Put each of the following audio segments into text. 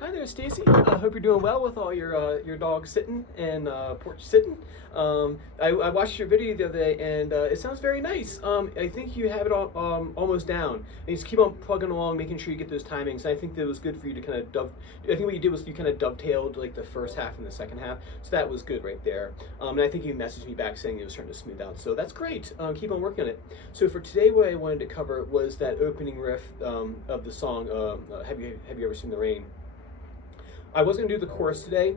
Hi there, Stacy. I hope you're doing well with all your dogs sitting and porch sitting. I watched your video the other day, and it sounds very nice. I think you have it all almost down. And you just keep on plugging along, making sure you get those timings. I think that was good for you to kind of I think what you did was you kind of dovetailed like the first half and the second half, so that was good right there. And I think you messaged me back saying it was starting to smooth out, so that's great. Keep on working on it. So for today, what I wanted to cover was that opening riff of the song. Have you ever seen the rain? I wasn't gonna do the chorus today.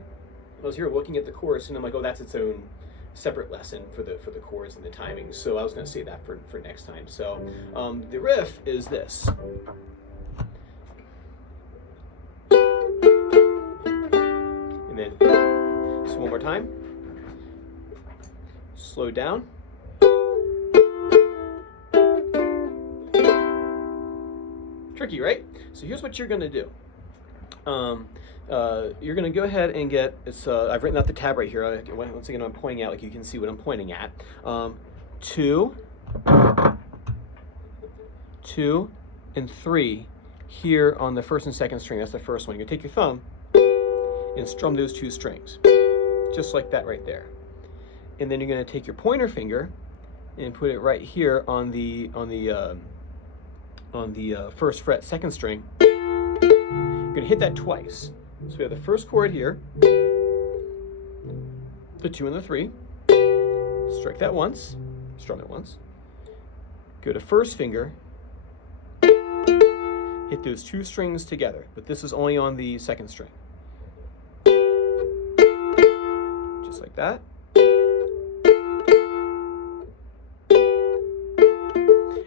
I was here looking at the chorus, and I'm like, oh, that's its own separate lesson for the chorus and the timing. So I was gonna save that for next time. So the riff is this. And then just one more time. Slow down. Tricky, right? So here's what you're gonna do. You're going to go ahead and get, I've written out the tab right here. Once again, I'm pointing out, like you can see what I'm pointing at. 2, 2, and 3 here on the first and second string. That's the first one. You're going to take your thumb and strum those 2 strings, just like that right there. And then you're going to take your pointer finger and put it right here on the first fret, second string. You're going to hit that twice. So we have the first chord here, the 2 and the 3, strike that once, strum it once, go to first finger, hit those 2 strings together, but this is only on the second string. Just like that.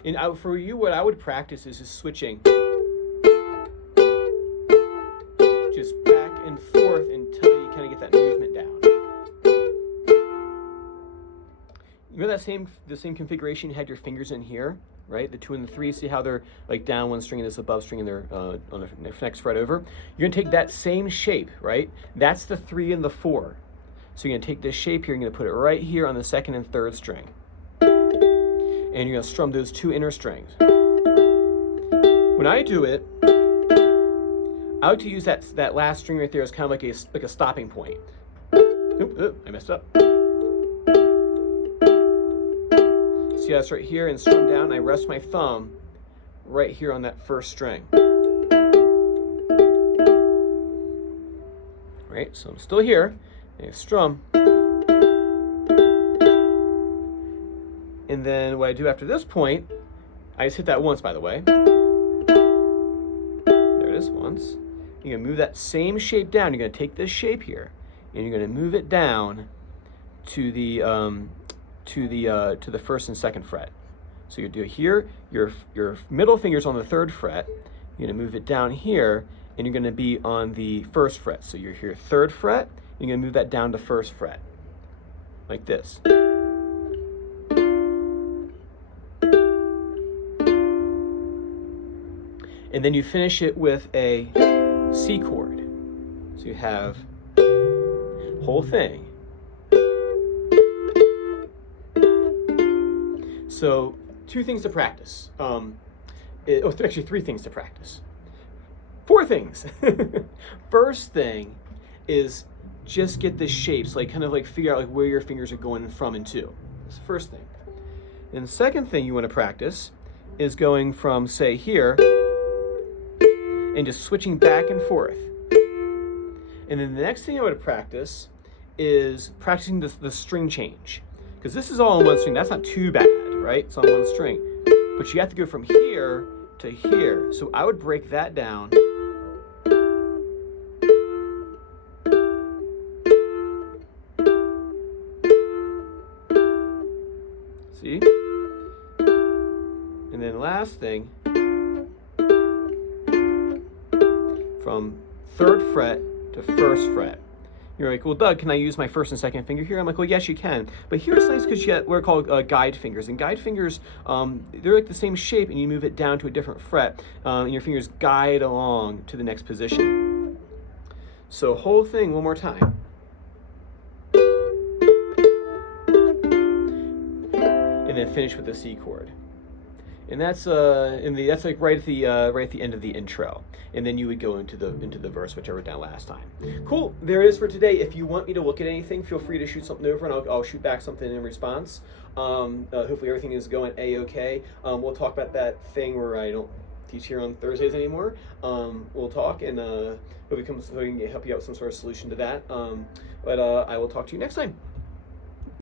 And for you, what I would practice is just switching back and forth until you kind of get that movement down. You know the same configuration you had your fingers in here, right? The 2 and the 3, see how they're like down one string and this above string and they're on the next fret over? You're gonna take that same shape, right? That's the 3 and the 4. So you're gonna take this shape here, you're gonna put it right here on the second and third string. And you're gonna strum those 2 inner strings. When I do it, I like to use that last string right there as kind of like a stopping point. Oop, I messed up. See how it's right here and strum down, and I rest my thumb right here on that first string. Right, so I'm still here, and I strum. And then what I do after this point, I just hit that once, by the way. There it is, once. You're gonna move that same shape down. You're gonna take this shape here, and you're gonna move it down to the first and second fret. So you do it here. Your middle finger's on the 3rd fret. You're gonna move it down here, and you're gonna be on the 1st fret. So you're here 3rd fret. You're gonna move that down to 1st fret, like this. And then you finish it with a C chord. So you have whole thing. So 2 things to practice. Actually 3 things to practice. 4 things. First thing is just get the shapes, like kind of like figure out like where your fingers are going from and to. That's the first thing. And the second thing you want to practice is going from, say, here, and just switching back and forth. And then the next thing I would practice is practicing the string change. Because this is all on one string. That's not too bad, right? It's on one string. But you have to go from here to here. So I would break that down. See? And then last thing, from 3rd fret to 1st fret. You're like, well, Doug, can I use my 1st and 2nd finger here? I'm like, well, yes, you can. But here it's nice because you get what are called guide fingers. And guide fingers, they're like the same shape, and you move it down to a different fret, and your fingers guide along to the next position. So whole thing one more time. And then finish with the C chord. And that's that's like right at the end of the intro, and then you would go into the verse which I wrote down last time. Cool. There it is for today. If you want me to look at anything, feel free to shoot something over, and I'll shoot back something in response. Hopefully everything is going a-okay. We'll talk about that thing where I don't teach here on Thursdays anymore. We'll talk, and hopefully we can help you out with some sort of solution to that. But I will talk to you next time.